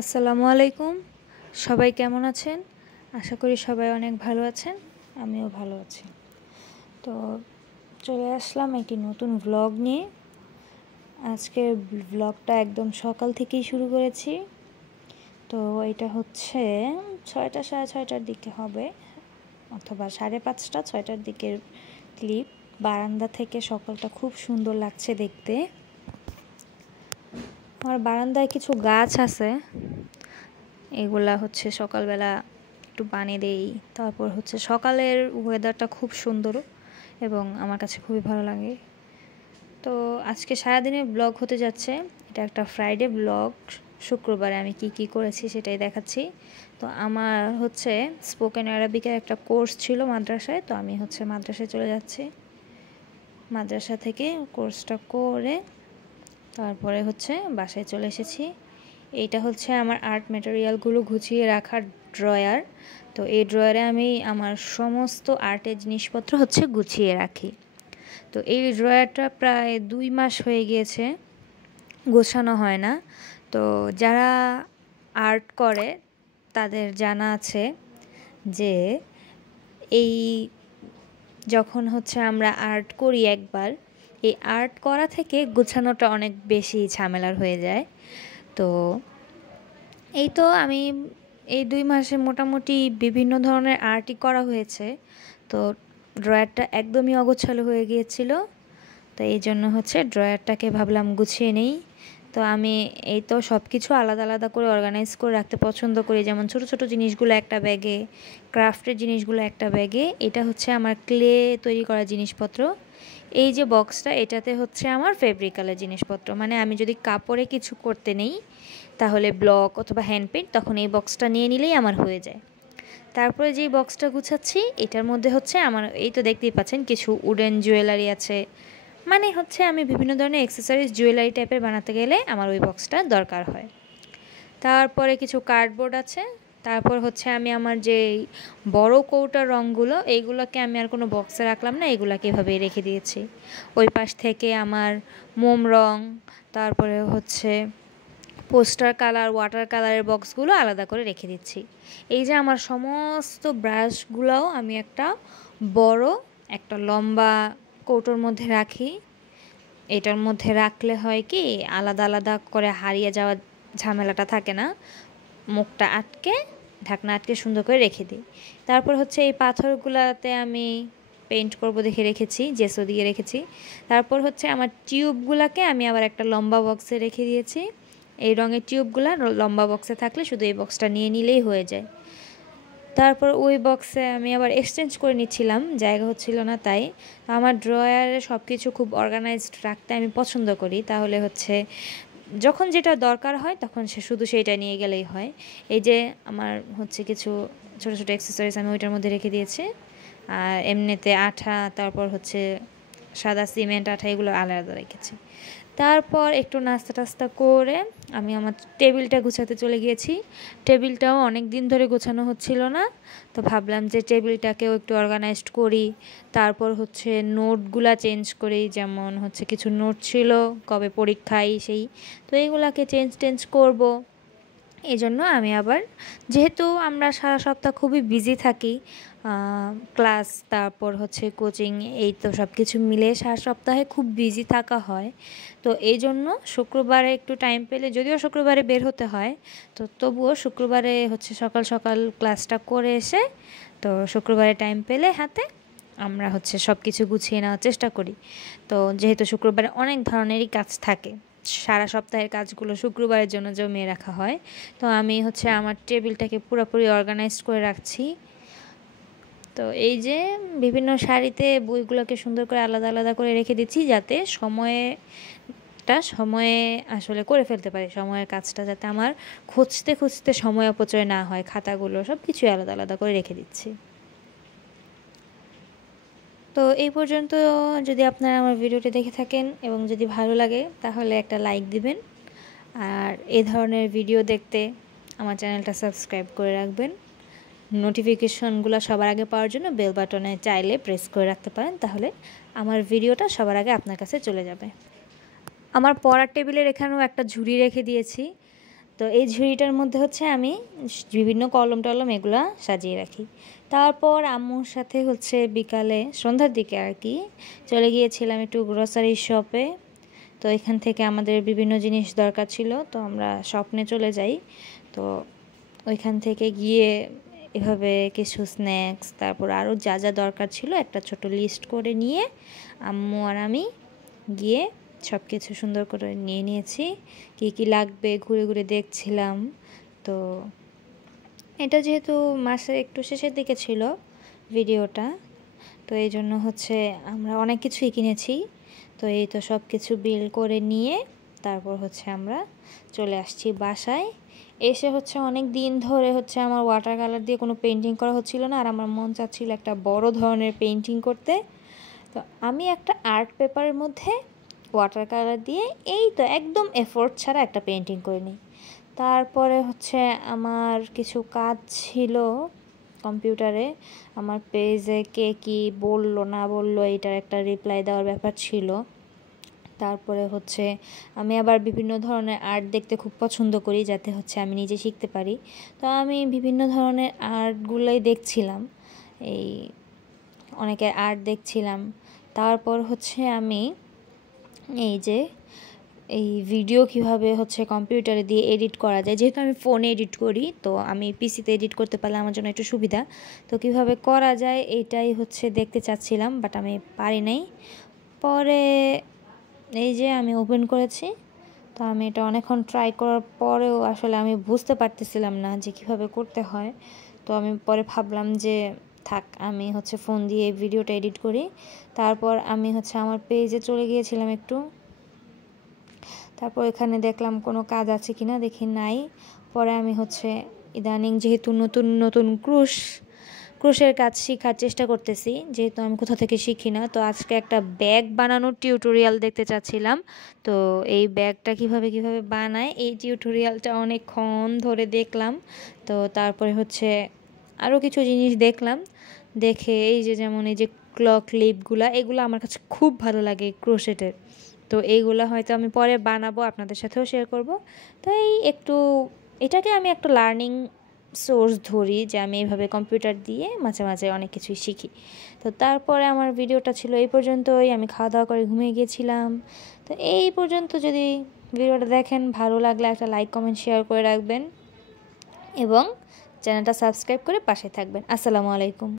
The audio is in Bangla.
আসসালামু আলাইকুম। সবাই কেমন আছেন? আশা করি সবাই অনেক ভালো আছেন। আমিও ভালো আছি। তো চলে আসলাম একটি নতুন ভ্লগ নিয়ে। আজকের ভ্লগটা একদম সকাল থেকেই শুরু করেছি। তো এটা হচ্ছে 6টা সাড়ে 6টার দিকে হবে, অথবা 5:30 6টার দিকের ক্লিপ। বারান্দা থেকে সকালটা খুব সুন্দর লাগছে দেখতে। আমার বারান্দায় কিছু গাছ আছে, এগুলা হচ্ছে সকালবেলা একটু পানি দেই। তারপর হচ্ছে সকালের ওয়েদারটা খুব সুন্দর এবং আমার কাছে খুবই ভালো লাগে। তো আজকে সারাদিনের ব্লগ হতে যাচ্ছে। এটা একটা ফ্রাইডে ব্লগ। শুক্রবারে আমি কি করেছি সেটাই দেখাচ্ছি। তো আমার হচ্ছে স্পোকেন অ্যারাবিকের একটা কোর্স ছিল মাদ্রাসায়, তো আমি হচ্ছে মাদ্রাসায় চলে যাচ্ছি। মাদ্রাসা থেকে কোর্সটা করে তারপরে হচ্ছে বাসায় চলে এসেছি। এইটা হচ্ছে আমার আর্ট ম্যাটেরিয়ালগুলো গুছিয়ে রাখার ড্রয়ার। তো এই ড্রয়ারে আমি আমার সমস্ত আর্টের জিনিসপত্র হচ্ছে গুছিয়ে রাখি। তো এই ড্রয়ারটা প্রায় 2 মাস হয়ে গিয়েছে, গোছানো হয় না। তো যারা আর্ট করে তাদের জানা আছে যে এই যখন হচ্ছে আমরা আর্ট করি একবার, এই আর্ট করা থেকে গোছানোটা অনেক বেশি ঝামেলার হয়ে যায়। তো এই তো আমি এই 2 মাসে মোটামুটি বিভিন্ন ধরনের আর্টই করা হয়েছে। তো ড্রয়ারটা একদমই অগোছালো হয়ে গিয়েছিল। তো এই জন্য হচ্ছে ড্রয়ারটাকে ভাবলাম গুছিয়ে নেই। তো আমি এই তো সব কিছু আলাদা আলাদা করে অর্গানাইজ করে রাখতে পছন্দ করি, যেমন ছোট ছোট জিনিসগুলো একটা ব্যাগে, ক্রাফটের জিনিসগুলো একটা ব্যাগে। এটা হচ্ছে আমার ক্লে তৈরি করা জিনিসপত্র। এই যে বক্সটা, এটাতে হচ্ছে আমার ফেব্রিকালের জিনিসপত্র, মানে আমি যদি কাপড়ে কিছু করতে নেই তাহলে ব্লক অথবা হ্যান্ড পেইন্ট, তখন এই বক্সটা নিয়ে নিলেই আমার হয়ে যায়। তারপরে যেই বক্সটা গুছাচ্ছি এটার মধ্যে হচ্ছে আমার, এই তো দেখতেই পাচ্ছেন, কিছু উডেন জুয়েলারি আছে। মানে হচ্ছে আমি বিভিন্ন ধরনের অ্যাক্সেসরিজ জুয়েলারি টাইপের বানাতে গেলে আমার ওই বক্সটা দরকার হয়। তারপরে কিছু কার্ডবোর্ড আছে। তারপর হচ্ছে আমি আমার যে বড় কৌটার রঙগুলো, এইগুলোকে আমি আর কোনো বক্সে রাখলাম না, এগুলোকে এভাবেই রেখে দিয়েছি। ওই পাশ থেকে আমার মোম রং, তারপরে হচ্ছে পোস্টার কালার, ওয়াটার কালারের বক্সগুলো আলাদা করে রেখে দিচ্ছি। এই যে আমার সমস্ত ব্রাশগুলোও আমি একটা বড় একটা লম্বা কৌটোর মধ্যে রাখি। এটার মধ্যে রাখলে হয় কি, আলাদা আলাদা করে হারিয়ে যাওয়ার ঝামেলাটা থাকে না। মুখটা আটকে, ঢাকনা আটকে সুন্দর করে রেখে দিই। তারপর হচ্ছে এই পাথরগুলোতে আমি পেইন্ট করব দেখে রেখেছি, জেসো দিয়ে রেখেছি। তারপর হচ্ছে আমার টিউবগুলোকে আমি আবার একটা লম্বা বক্সে রেখে দিয়েছি। এই রঙের টিউবগুলো লম্বা বক্সে থাকলে শুধু এই বক্সটা নিয়ে নিলেই হয়ে যায়। তারপর ওই বক্সে আমি আবার এক্সচেঞ্জ করে নিচ্ছিলাম, জায়গা হচ্ছিল না তাই। আমার ড্রয়ারে সব কিছু খুব অর্গানাইজড রাখতে আমি পছন্দ করি, তাহলে হচ্ছে যখন যেটা দরকার হয় তখন শুধু সেইটা নিয়ে গেলেই হয়। এই যে আমার হচ্ছে কিছু ছোটো ছোটো অ্যাক্সেসরিজ আমি ওইটার মধ্যে রেখে দিয়েছি। আর এমনিতে আঠা, তারপর হচ্ছে সাদা সিমেন্ট আঠা, এগুলো আলাদা রেখেছি। তারপর একটু নাস্তা টাস্তা করে আমি আমার টেবিলটা গুছাতে চলে গিয়েছি। টেবিলটাও অনেক দিন ধরে গোছানো হচ্ছিল না, তো ভাবলাম যে টেবিলটাকেও একটু অর্গানাইজড করি। তারপর হচ্ছে নোটগুলা চেঞ্জ করি, যেমন হচ্ছে কিছু নোট ছিল কবে পরীক্ষায় সেই, তো এইগুলাকে চেঞ্জ করব। এই জন্য আমি আবার, যেহেতু আমরা সারা সপ্তাহ খুবই বিজি থাকি, ক্লাস তারপর হচ্ছে কোচিং, এই তো সব কিছু মিলে সারা সপ্তাহে খুব বিজি থাকা হয়। তো এই জন্য শুক্রবারে একটু টাইম পেলে, যদিও শুক্রবারে বের হতে হয়, তো তবুও শুক্রবারে হচ্ছে সকাল সকাল ক্লাসটা করে এসে, তো শুক্রবারে টাইম পেলে হাতে আমরা হচ্ছে সব কিছু গুছিয়ে নেওয়ার চেষ্টা করি। তো যেহেতু শুক্রবারে অনেক ধরনেরই কাজ থাকে, সারা সপ্তাহের কাজগুলো শুক্রবারের জন্য জমিয়ে রাখা হয়। তো আমি হচ্ছে আমার টেবিলটাকে পুরোপুরি অর্গানাইজড করে রাখছি। তো এই যে বিভিন্ন শাড়িতে বইগুলোকে সুন্দর করে আলাদা আলাদা করে রেখে দিচ্ছি, যাতে সময়ে আসলে করে ফেলতে পারি, সময়ের কাজটা যাতে আমার খুঁজতে খুঁজতে সময় অপচয় না হয়। খাতাগুলো সব কিছুই আলাদা আলাদা করে রেখে দিচ্ছি। তো এই পর্যন্ত যদি আপনারা আমার ভিডিওটি দেখে থাকেন এবং যদি ভালো লাগে তাহলে একটা লাইক দিবেন, আর এই ধরনের ভিডিও দেখতে আমার চ্যানেলটা সাবস্ক্রাইব করে রাখবেন। নোটিফিকেশনগুলো সবার আগে পাওয়ার জন্য বেল বাটনে চাইলে প্রেস করে রাখতে পারেন, তাহলে আমার ভিডিওটা সবার আগে আপনার কাছে চলে যাবে। আমার পড়ার টেবিলের এখানেও একটা ঝুড়ি রেখে দিয়েছি। তো এই ঝুড়িটার মধ্যে হচ্ছে আমি বিভিন্ন কলম টলম এগুলা সাজিয়ে রাখি। তারপর আম্মুর সাথে হচ্ছে বিকালে সন্ধ্যার দিকে আর কি চলে গিয়েছিলাম একটু গ্রোসারি শপে। তো এখান থেকে আমাদের বিভিন্ন জিনিস দরকার ছিল, তো আমরা স্বপ্নে চলে যাই। তো ওইখান থেকে গিয়ে এভাবে কিছু স্ন্যাক্স, তারপর আরও যা যা দরকার ছিল একটা ছোট লিস্ট করে নিয়ে আম্মু আর আমি গিয়ে সব কিছু সুন্দর করে নিয়ে নিয়েছি। কী কী লাগবে ঘুরে ঘুরে দেখছিলাম। তো এটা যেহেতু মাসের একটু শেষের দিকে ছিল ভিডিওটা, তো এই জন্য হচ্ছে আমরা অনেক কিছুই কিনেছি। তো এই তো সব কিছু বিল করে নিয়ে তারপর হচ্ছে আমরা চলে আসছি বাসায়। এসে হচ্ছে অনেক দিন ধরে হচ্ছে আমার ওয়াটার কালার দিয়ে কোনো পেন্টিং করা হচ্ছিল না, আর আমার মন চাচ্ছিল একটা বড় ধরনের পেন্টিং করতে। তো আমি একটা আর্ট পেপারের মধ্যে ওয়াটার কালার দিয়ে এই তো একদম এফোর্ট ছাড়া একটা পেন্টিং করে নিই। তারপরে হচ্ছে আমার কিছু কাজ ছিল কম্পিউটারে, আমার পেজে কে কী বললো না বললো এটার একটা রিপ্লাই দেওয়ার ব্যাপার ছিল। তারপরে হচ্ছে আমি আবার বিভিন্ন ধরনের আর্ট দেখতে খুব পছন্দ করি, যাতে হচ্ছে আমি নিজে শিখতে পারি। তো আমি বিভিন্ন ধরনের আর্টগুলোই দেখছিলাম, এই অনেকের আর্ট দেখছিলাম। তারপর হচ্ছে আমি এই যে এই ভিডিও কিভাবে হচ্ছে কম্পিউটারে দিয়ে এডিট করা যায়, যেহেতু আমি ফোনে এডিট করি তো আমি পিসিতে এডিট করতে পারলে আমার জন্য একটু সুবিধা। তো কিভাবে করা যায় এইটাই হচ্ছে দেখতে চাচ্ছিলাম, বাট আমি পারি নাই। পরে এই যে আমি ওপেন করেছি। তো আমি এটা অনেকক্ষণ ট্রাই করার পরেও আসলে আমি বুঝতে পারতেছিলাম না যে কীভাবে করতে হয়। তো আমি পরে ভাবলাম যে থাক, আমি হচ্ছে ফোন দিয়ে ভিডিওটা এডিট করি। তারপর আমি হচ্ছে আমার পেজে চলে গিয়েছিলাম একটু, তারপর এখানে দেখলাম কোনো কাজ আছে কি না, দেখি নাই। পরে আমি হচ্ছে ইদানিং যেহেতু নতুন নতুন ক্রুশের কাজ শেখার চেষ্টা করতেছি, যেহেতু আমি কোথা থেকে শিখি না। তো আজকে একটা ব্যাগ বানানোর টিউটোরিয়াল দেখতে চাচ্ছিলাম। তো এই ব্যাগটা কিভাবে বানায় এই টিউটোরিয়ালটা অনেকক্ষণ ধরে দেখলাম। তো তারপরে হচ্ছে আরও কিছু জিনিস দেখলাম, দেখে এই যে যেমন এই যে ক্লিপগুলা, এগুলো আমার কাছে খুব ভালো লাগে ক্রোশেটের। তো এইগুলো হয়তো আমি পরে বানাবো, আপনাদের সাথেও শেয়ার করব। তো এই একটু এটাকে আমি একটা লার্নিং সোর্স ধরি, যে আমি এইভাবে কম্পিউটার দিয়ে মাঝে মাঝে অনেক কিছুই শিখি। তো তারপরে আমার ভিডিওটা ছিল এই পর্যন্তই। আমি খাওয়া দাওয়া করে ঘুমিয়ে গিয়েছিলাম। তো এই পর্যন্ত যদি ভিডিওটা দেখেন, ভালো লাগলে একটা লাইক কমেন্ট শেয়ার করে রাখবেন এবং চ্যানেলটা সাবস্ক্রাইব করে পাশে থাকবেন। আসসালামু আলাইকুম।